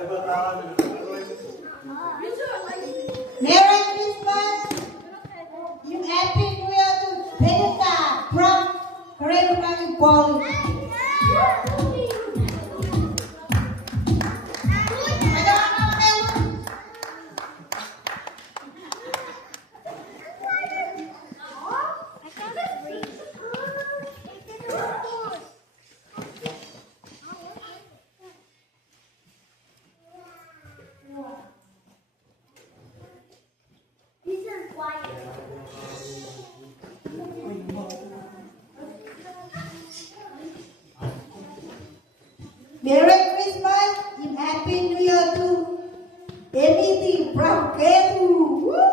Merry Christmas! Yung Happy New Year to Benita from Karayuman Poly. Merry Christmas and Happy New Year to Emily from Ketu. Woo!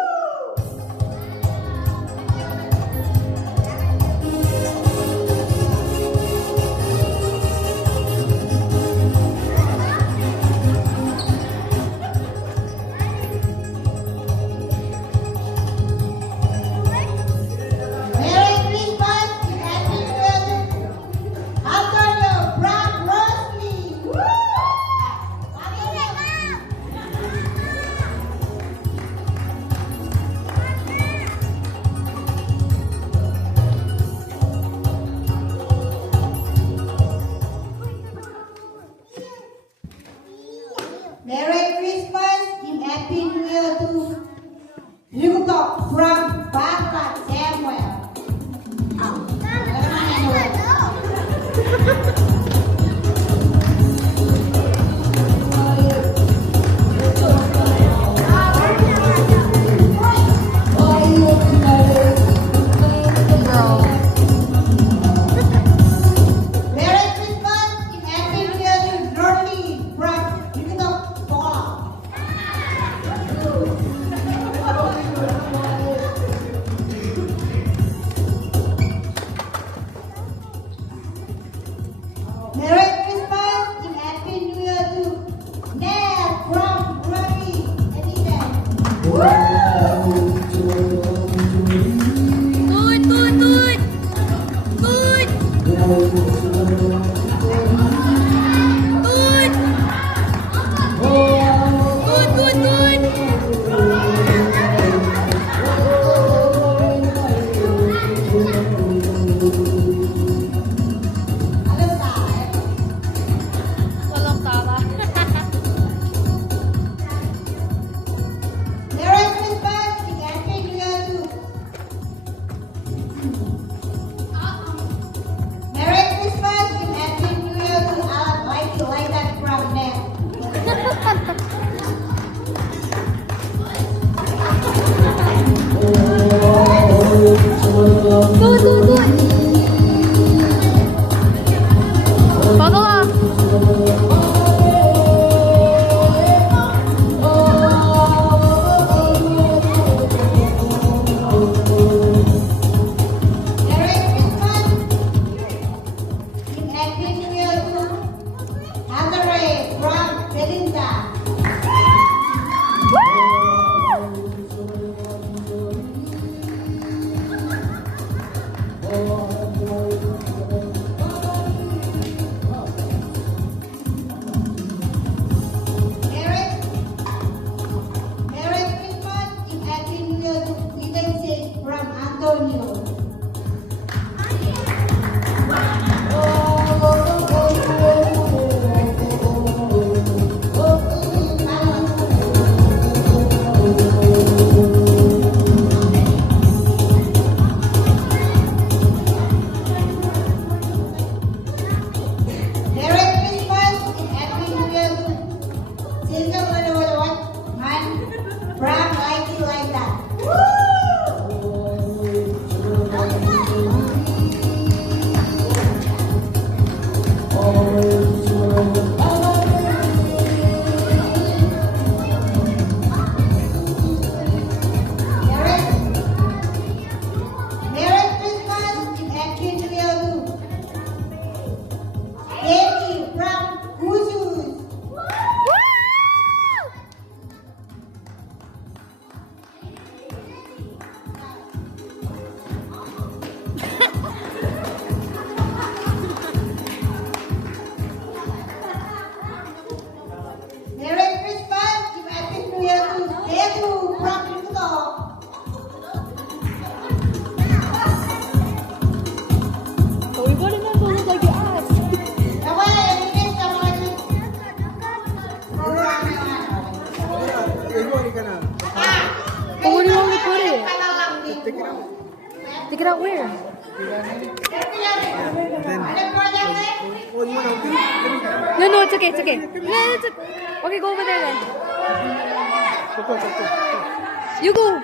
Merry Christmas and Happy New Year to Lutok from Baba Samuel. Merry Christmas and Happy New Year to Dorothy from Lutok Bola. Take it out where? Oh, you wanna open it? No, it's okay, it's okay. No, it's okay. Okay, go over there then. Go. You go.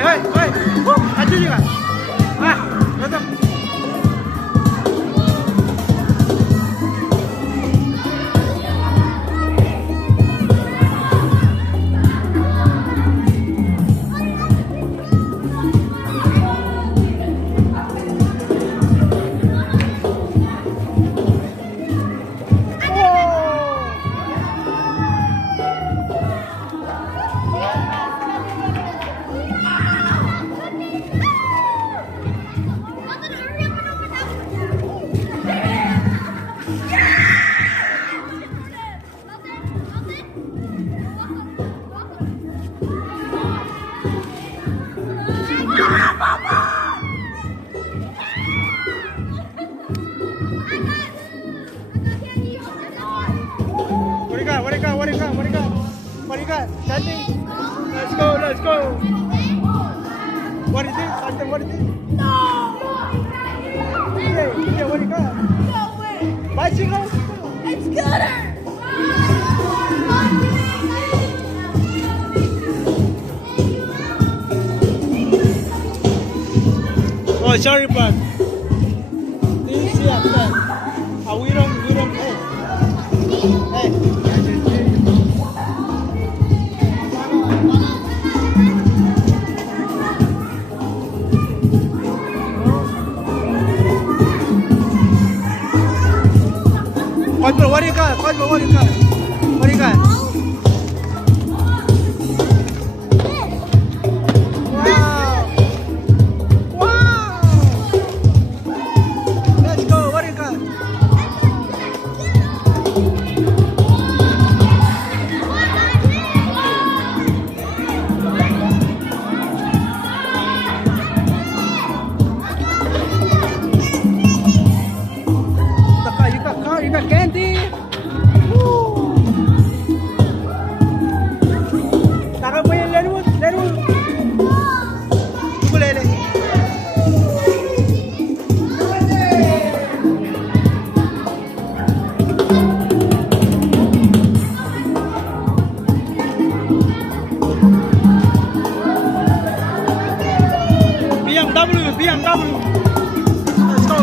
Hey! Aja juga. Datang. What do you got? Daddy? Let's go. What is this? Anthem, what is this? No! Yeah, what do you got? No way! Bicycle? It's Scooter! Oh, sorry, but this is that. We don't. Hey. Cosmo, what do you got? What do you got? Wow! Let's go. What do you got? You got candy. Taka mo yung laro. Kulele. BMW. Let's go.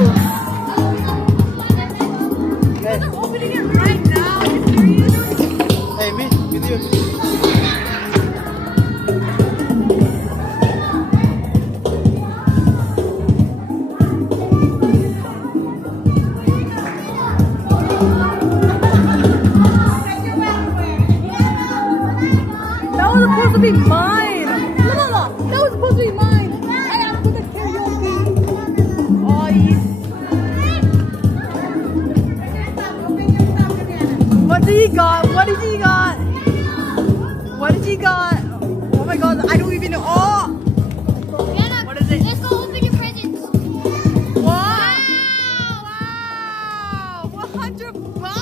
They're opening it right now. It's serious. Hey, me, video. That was supposed to be mine. No. That was supposed to be mine. I asked for the karaoke. Oh, What did he got? What did he got? Oh my god, I don't even know. Oh! What is it? Let's go open your presents. Wow! 100 bucks!